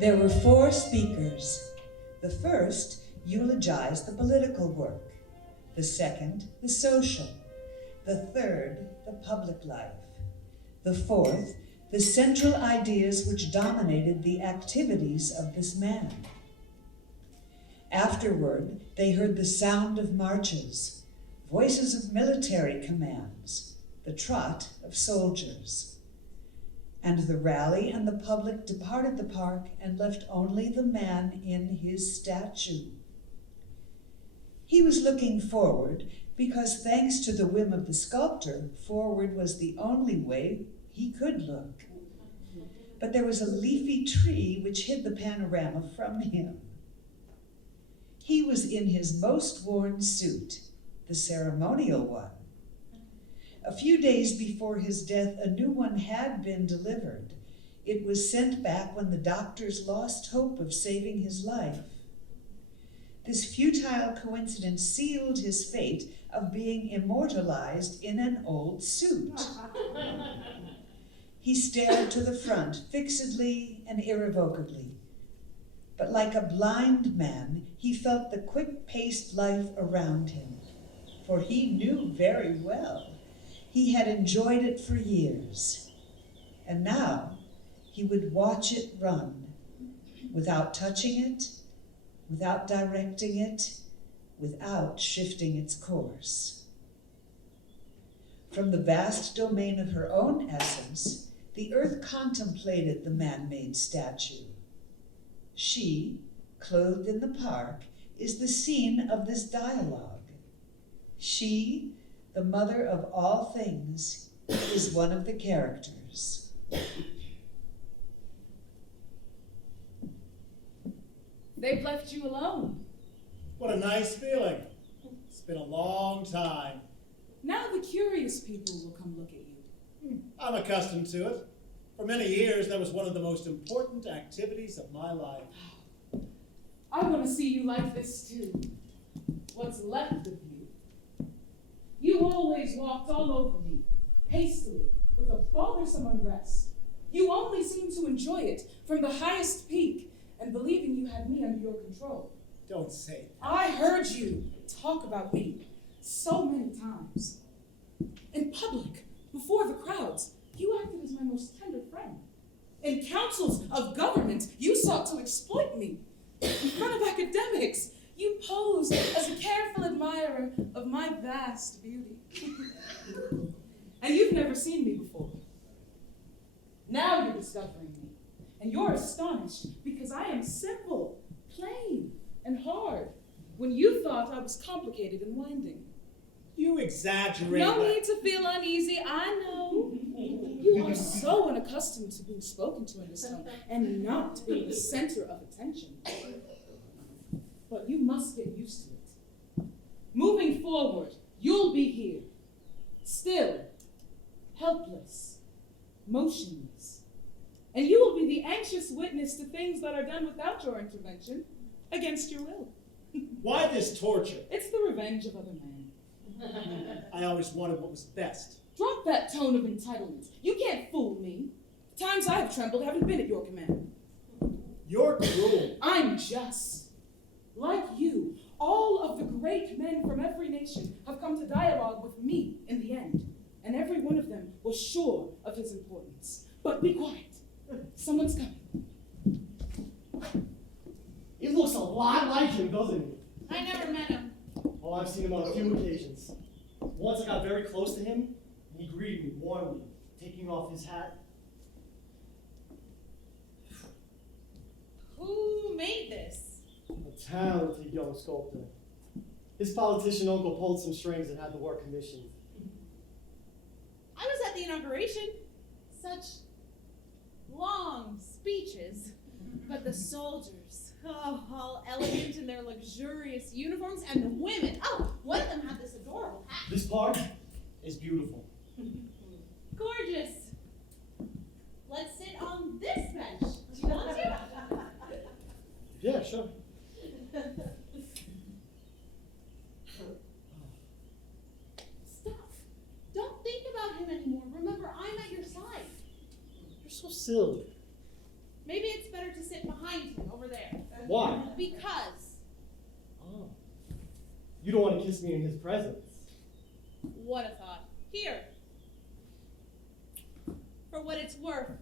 There were 4 speakers. The first eulogized the political work, the second, the social, the third, the public life, the fourth, the central ideas which dominated the activities of this man. Afterward, they heard the sound of marches, voices of military commands, the trot of soldiers. And the rally and the public departed the park and left only the man in his statue. He was looking forward because, thanks to the whim of the sculptor, forward was the only way he could look. But there was a leafy tree which hid the panorama from him. He was in his most worn suit, the ceremonial one. A few days before his death, a new one had been delivered. It was sent back when the doctors lost hope of saving his life. This futile coincidence sealed his fate of being immortalized in an old suit. He stared to the front, fixedly and irrevocably. But like a blind man, he felt the quick-paced life around him, for he knew very well he had enjoyed it for years. And now he would watch it run, without touching it, without directing it, without shifting its course. From the vast domain of her own essence, the earth contemplated the man-made statue. She, clothed in the park, is the scene of this dialogue. She, the mother of all things, is one of the characters. They've left you alone. What a nice feeling. It's been a long time. Now the curious people will come look at you. I'm accustomed to it. For many years, that was one of the most important activities of my life. I want to see you like this too. What's left of you. You always walked all over me, hastily, with a bothersome unrest. You only seemed to enjoy it from the highest peak and believing you had me under your control. Don't say that. I heard you talk about me so many times. In public, before the crowds, you acted as my most tender friend. In councils of government, you sought to exploit me. In front of academics, you posed as a careful admirer of my vast beauty. And you've never seen me before. Now you're discovering me, and you're astonished because I am simple, plain, and hard, when you thought I was complicated and winding. You exaggerate. No need to feel uneasy, I know. You are so unaccustomed to being spoken to in this tone and not being the center of attention. But you must get used to it. Moving forward, you'll be here, still, helpless, motionless. And you will be the anxious witness to things that are done without your intervention, against your will. Why this torture? It's the revenge of other men. I always wanted what was best. Drop that tone of entitlement. You can't fool me. The times I have trembled haven't been at your command. You're cruel. I'm just. Like you, all of the great men from every nation have come to dialogue with me in the end, and every one of them was sure of his importance. But be quiet. Someone's coming. He looks a lot like him, doesn't he? I never met him. Oh, I've seen him on a few occasions. Once I got very close to him, and he greeted me warmly, taking off his hat. Who made this? A talented young sculptor. His politician uncle pulled some strings and had the work commissioned. I was at the inauguration. Such long speeches. But the soldiers, oh, all elegant in their luxurious uniforms, and the women, oh, one of them had this adorable hat. This park is beautiful. Gorgeous. Let's sit on this bench. Do you want to? Yeah, sure. Stop. Don't think about him anymore. Remember, I'm at your side. You're so silly. Maybe it's better to sit behind him over there. Why? Because. Oh. You don't want to kiss me in his presence. What a thought. Here. For what it's worth.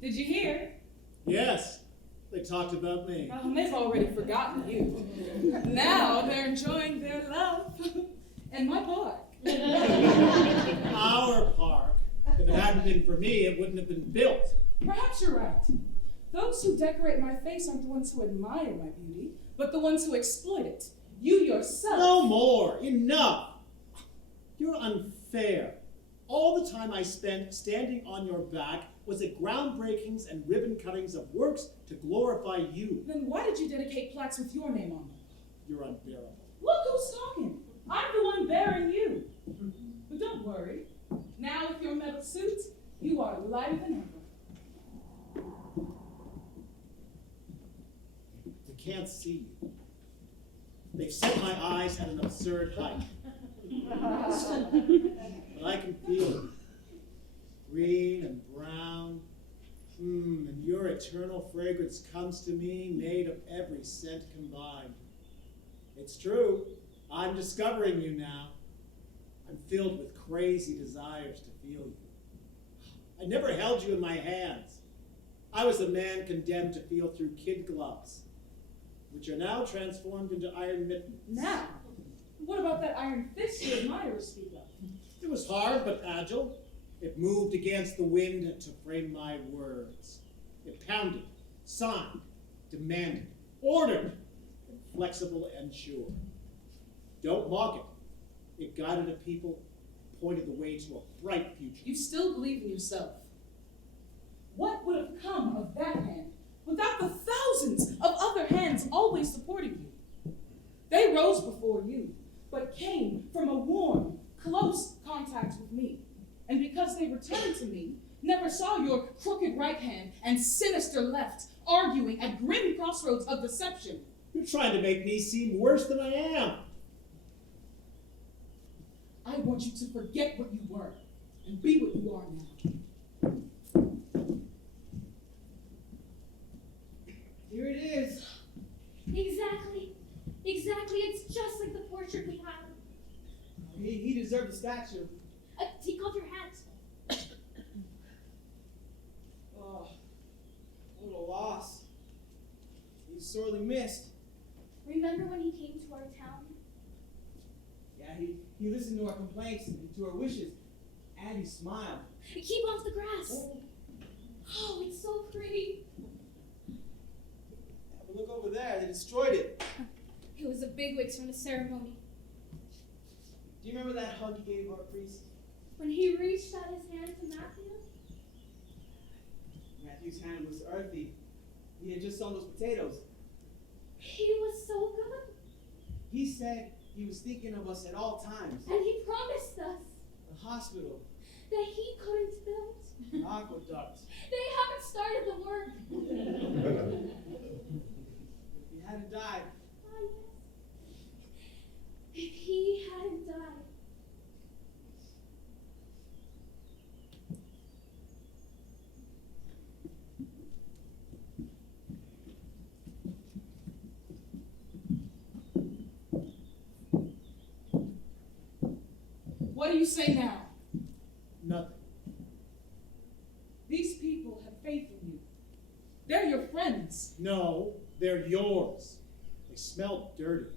Did you hear? Yes, they talked about me. Oh, they've already forgotten you. Now they're enjoying their love. And my park. Our park. If it hadn't been for me, it wouldn't have been built. Perhaps you're right. Those who decorate my face aren't the ones who admire my beauty, but the ones who exploit it. You yourself. No more. Enough. You're unfair. All the time I spent standing on your back was at groundbreakings and ribbon cuttings of works to glorify you. Then why did you dedicate plaques with your name on them? You're unbearable. Look who's talking. I'm the one bearing you. But don't worry. Now with your metal suit, you are lighter than ever. I can't see you. They've set my eyes at an absurd height. But I can feel it. Green and brown. And your eternal fragrance comes to me made of every scent combined. It's true. I'm discovering you now. I'm filled with crazy desires to feel you. I never held you in my hands. I was a man condemned to feel through kid gloves, which are now transformed into iron mittens. Now, what about that iron fist your admirers speak of? It was hard but agile. It moved against the wind to frame my words. It pounded, signed, demanded, ordered, flexible and sure. Don't mock it. It guided a people, pointed the way to a bright future. You still believe in yourself. What would have come of that hand without the thousands of other hands always supporting you? They rose before you, but came from a warm, close contact with me. And because they returned to me, never saw your crooked right hand and sinister left arguing at grim crossroads of deception. You're trying to make me seem worse than I am. I want you to forget what you were and be what you are now. Here it is. Exactly. It's just like the portrait we have. He deserved a statue. Take off your hat. Oh, what a loss. He's sorely missed. Remember when he came to our town? Yeah, he listened to our complaints and to our wishes. And he smiled. Keep off the grass. Oh, it's so pretty. But look over there, they destroyed it. It was the bigwigs from the ceremony. Do you remember that hug he gave our priest? When he reached out his hand to Matthew? Matthew's hand was earthy. He had just sown those potatoes. He was so good. He said he was thinking of us at all times. And he promised us The hospital, that he couldn't build. the aqueduct. They haven't started the work. If he hadn't died, Ah, yes. If he hadn't died. What do you say now? Nothing. These people have faith in you. They're your friends. No, they're yours. They smell dirty.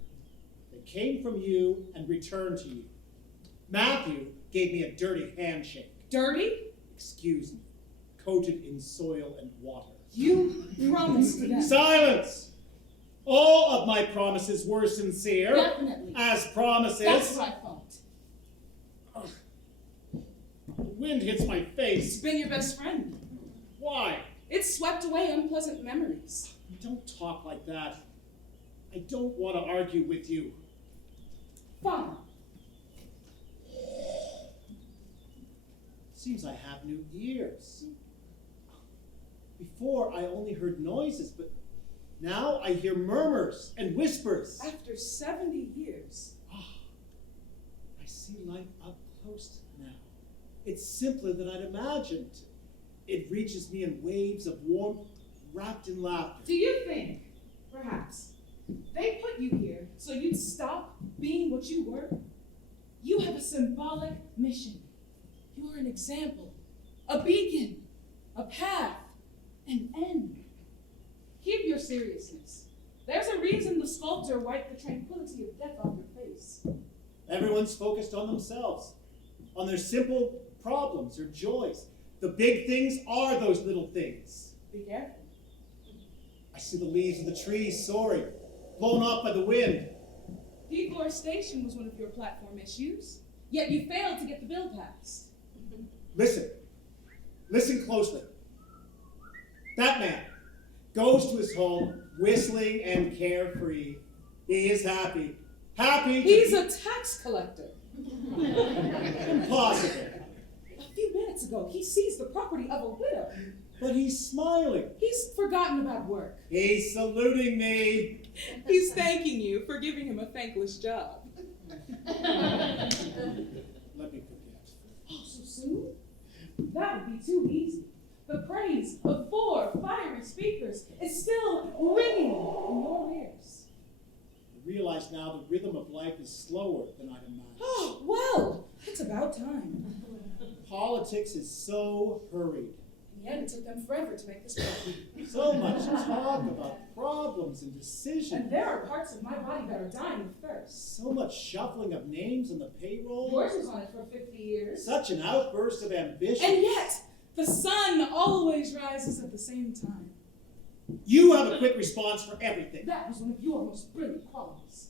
They came from you and returned to you. Matthew gave me a dirty handshake. Dirty? Excuse me. Coated in soil and water. You promised them. Silence! All of my promises were sincere. Definitely. As promises. That's what I thought. The wind hits my It's face. been your best friend. Why? It swept away unpleasant memories. Don't talk like that. I don't want to argue with you. Fine. Seems I have new ears. Before I only heard noises, but now I hear murmurs and whispers. After 70 years, I see life up close now. It's simpler than I'd imagined. It reaches me in waves of warmth wrapped in laughter. Do you think, perhaps, they put you here so you'd stop being what you were? You have a symbolic mission. You are an example, a beacon, a path, an end. Keep your seriousness. There's a reason the sculptor wiped the tranquility of death off your face. Everyone's focused on themselves, on their simple problems or joys. The big things are those little things. Be careful. I see the leaves of the trees soaring, blown off by the wind. Deforestation was one of your platform issues, yet you failed to get the bill passed. Listen. Listen closely. That man goes to his home whistling and carefree. He is happy. Happy to He's be- a tax collector. Impossible. A few minutes ago, he seized the property of a widow. But he's smiling. He's forgotten about work. He's saluting me. He's thanking you for giving him a thankless job. Let me forget. Oh, so soon? That would be too easy. The praise of 4 fiery speakers is still ringing in your ears. I realize now the rhythm of life is slower than I'd imagined. Oh, well, it's about time. Politics is so hurried. And yet it took them forever to make this work. So much talk about problems and decisions. And there are parts of my body that are dying of thirst. So much shuffling of names on the payroll. Yours was on it for 50 years. Such an outburst of ambition. And yet, the sun always rises at the same time. You have a quick response for everything. That was one of your most brilliant qualities.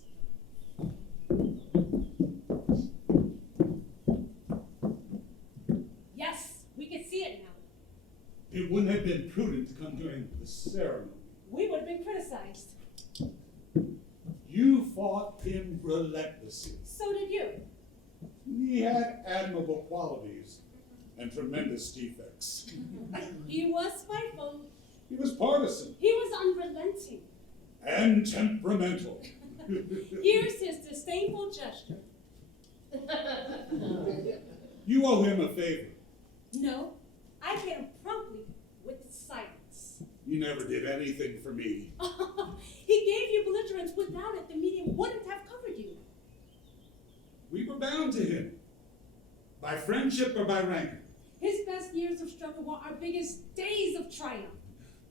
Yes, we can see it now. It wouldn't have been prudent to come during the ceremony. We would have been criticized. You fought him relentlessly. So did you. He had admirable qualities and tremendous defects. He was spiteful. He was partisan He was unrelenting. and temperamental. Here's his disdainful gesture. You owe him a favor. No, I paid him promptly with silence. He never did anything for me. He gave you belligerence. Without it, the media wouldn't have covered you. We were bound to him, by friendship or by rank. His best years of struggle were our biggest days of triumph,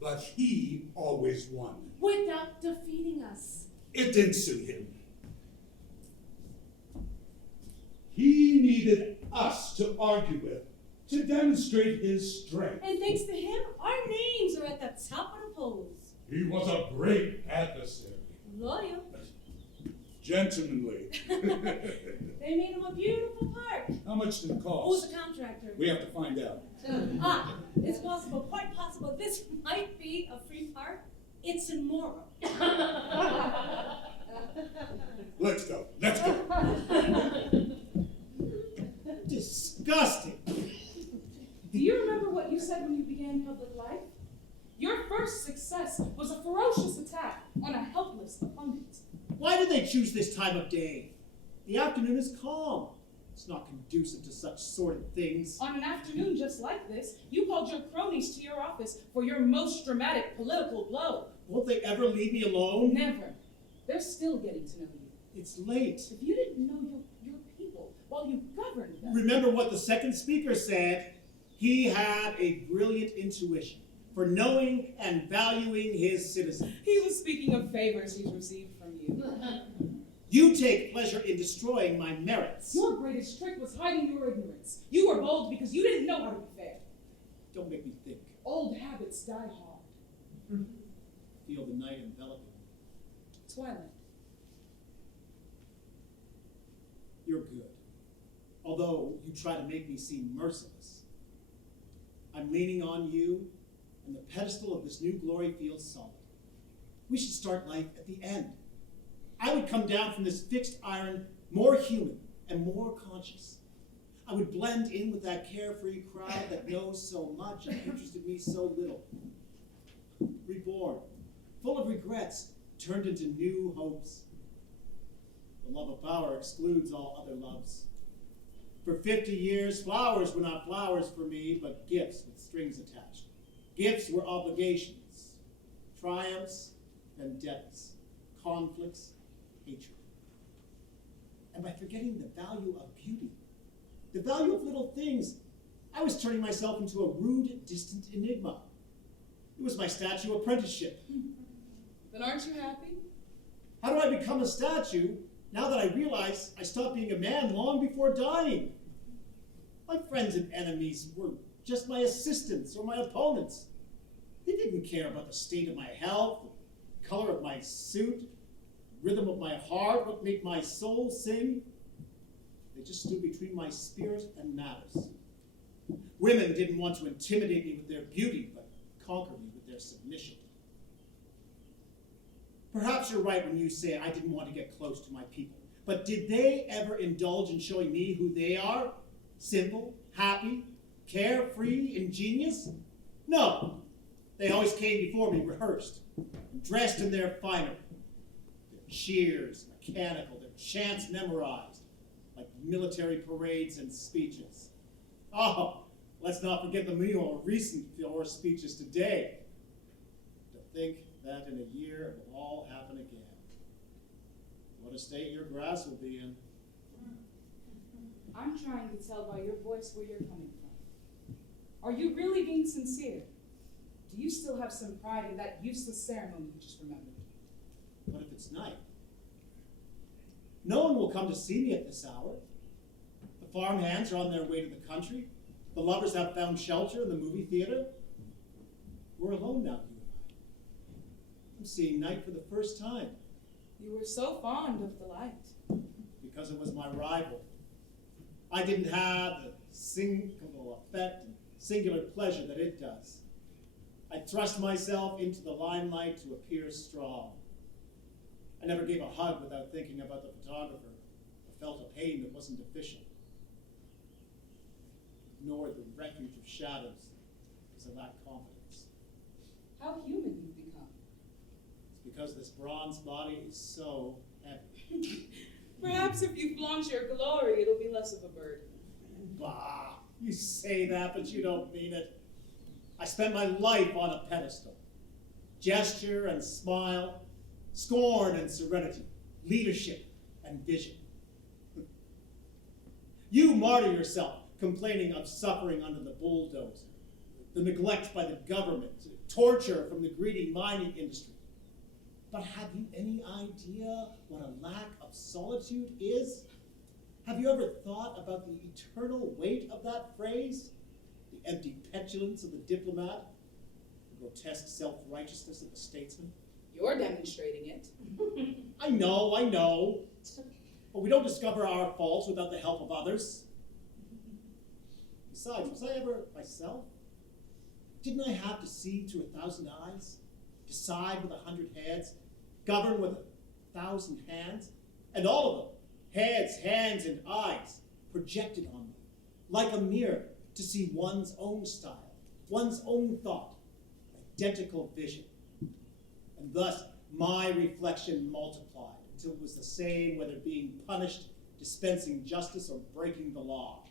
But he always won. without defeating us. It didn't suit him. He needed us to argue with, to demonstrate his strength. And thanks to him, our names are at the top of the polls. He was a great adversary. Loyal. Gentlemanly. They made him a beautiful park. How much did it Who's cost? the contractor? We have to find out. It's possible, quite possible, this might be a free park. It's immoral. Let's go. Let's go. Disgusting. Do you remember what you said when you began public life? Your first success was a ferocious attack on a helpless opponent. Why did they choose this time of day? The afternoon is calm. It's not conducive to such sordid things. On an afternoon just like this, you called your cronies to your office for your most dramatic political blow. Won't they ever leave me alone? Never. They're still getting to know you. It's late. If you didn't know your people while you governed them. Remember what the second speaker said. He had a brilliant intuition for knowing and valuing his citizens. He was speaking of favors he's received from you. You take pleasure in destroying my merits. Your greatest trick was hiding your ignorance. You were bold because you didn't know how to be fair. Don't make me think. Old habits die hard. Feel the night enveloping me. Twilight. You're good. Although you try to make me seem merciless. I'm leaning on you, and the pedestal of this new glory feels solid. We should start life at the end. I would come down from this fixed iron more human and more conscious. I would blend in with that carefree crowd that knows so much and interested me so little. Reborn, full of regrets, turned into new hopes. The love of power excludes all other loves. For 50 years, flowers were not flowers for me, but gifts with strings attached. Gifts were obligations, triumphs, vendettas, conflicts, hatred. And by forgetting the value of beauty, the value of little things, I was turning myself into a rude, distant enigma. It was my statue apprenticeship. Then aren't you happy? How do I become a statue now that I realize I stopped being a man long before dying? My friends and enemies were just my assistants or my opponents. They didn't care about the state of my health, the color of my suit, the rhythm of my heart, what made my soul sing. They just stood between my spirit and matters. Women didn't want to intimidate me with their beauty, but conquer me with their submission. Perhaps you're right when you say I didn't want to get close to my people. But did they ever indulge in showing me who they are? Simple, happy, carefree, ingenious? No. They always came before me rehearsed, dressed in their finery. Their cheers mechanical, their chants memorized, like military parades and speeches. Oh, let's not forget the more recent floor speeches today. To think that in a year it will all happen again. What a state your grass will be in. I'm trying to tell by your voice where you're coming from. Are you really being sincere? Do you still have some pride in that useless ceremony you just remembered? What if it's night? No one will come to see me at this hour. The farm hands are on their way to the country. The lovers have found shelter in the movie theater. We're alone now, you and I. I'm seeing night for the first time. You were so fond of the light. Because it was my rival. I didn't have the single effect and singular pleasure that it does. I thrust myself into the limelight to appear strong. I never gave a hug without thinking about the photographer, or felt a pain that wasn't official. Ignored the refuge of shadows because I lacked confidence. How human you've become. It's because this bronze body is so heavy. Perhaps if you flaunt your glory, it'll be less of a burden. Bah, you say that, but you don't mean it. I spent my life on a pedestal. Gesture and smile, scorn and serenity, leadership and vision. You martyr yourself, complaining of suffering under the bulldozer, the neglect by the government, torture from the greedy mining industry. But have you any idea what a lack of solitude is? Have you ever thought about the eternal weight of that phrase? The empty petulance of the diplomat? The grotesque self-righteousness of the statesman? You're demonstrating it. I know. But we don't discover our faults without the help of others. Besides, was I ever myself? Didn't I have to see through 1,000 eyes? Decide with 100 heads? Govern with 1,000 hands? And all of them, heads, hands, and eyes, projected on me, like a mirror, to see one's own style, one's own thought, identical vision. And thus, my reflection multiplied until it was the same whether being punished, dispensing justice, or breaking the law.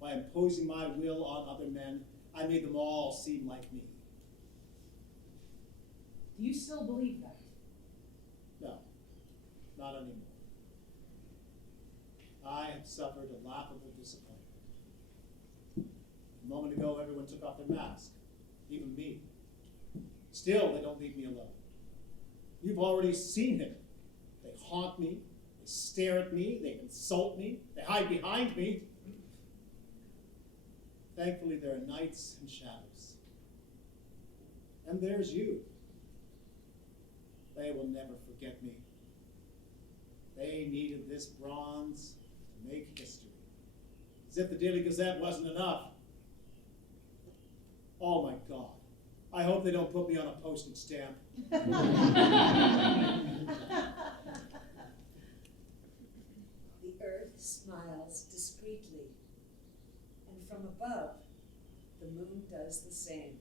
By imposing my will on other men, I made them all seem like me. Do you still believe that? No, not anymore. I have suffered a laughable disappointment. A moment ago, everyone took off their mask, even me. Still, they don't leave me alone. You've already seen it. They haunt me, they stare at me, they insult me, they hide behind me. Thankfully, there are nights and shadows. And there's you. They will never forget me. They needed this bronze to make history. As if the Daily Gazette wasn't enough. Oh my God. I hope they don't put me on a postage stamp. The earth smiles discreetly, and from above, the moon does the same.